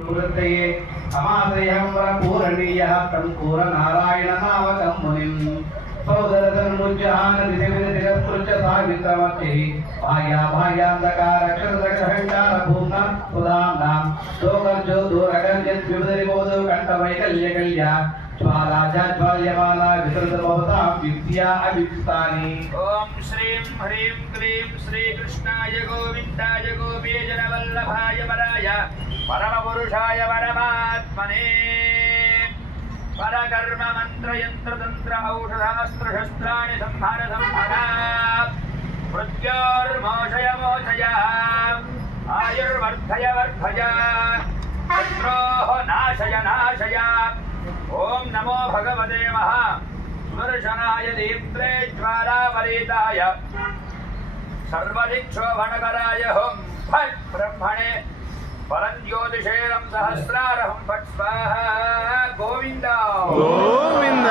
अमाश्रयं वरपूरणीयः तंकूर नारायण नावकं मुनिं सौदरतन्मुज्जहानदिशविदिशस्पृश्च सावित्रमतिः भायाभायान्धकारक्षरक्षहङ्कार भूम्न सुधाम्नां दोकर्जो दूरगर्जद्विपदरिबोधो कण्ठवैकल्यकल्या ज्वालाज्वाल्यमाना विसृतभवतां विद्या अभिक्तानि। ओम श्रीं ह्रीं क्लीं श्रीकृष्णाय गोविन्दाय गोपीजनवल्लभाय वराय परमपुरुषाय परमात्मने परकर्म मंत्र यंत्र तंत्र औषधमस्त्र शस्त्राणि संहार संहरा मृत्योर्मोचय मोचय आयुर्वर्धय वर्धय शत्रोः नाशय नाशय। ओम नमो भगवते महा सुदर्शनाय दीप्त्रे ज्वालावरीताय सर्वदिक्षोभणकराय हुं फट् ब्रह्मणे परञ्ज्योतिषेरं सहस्रारहं फट् स्वाहा। गोविन्द गोविन्द।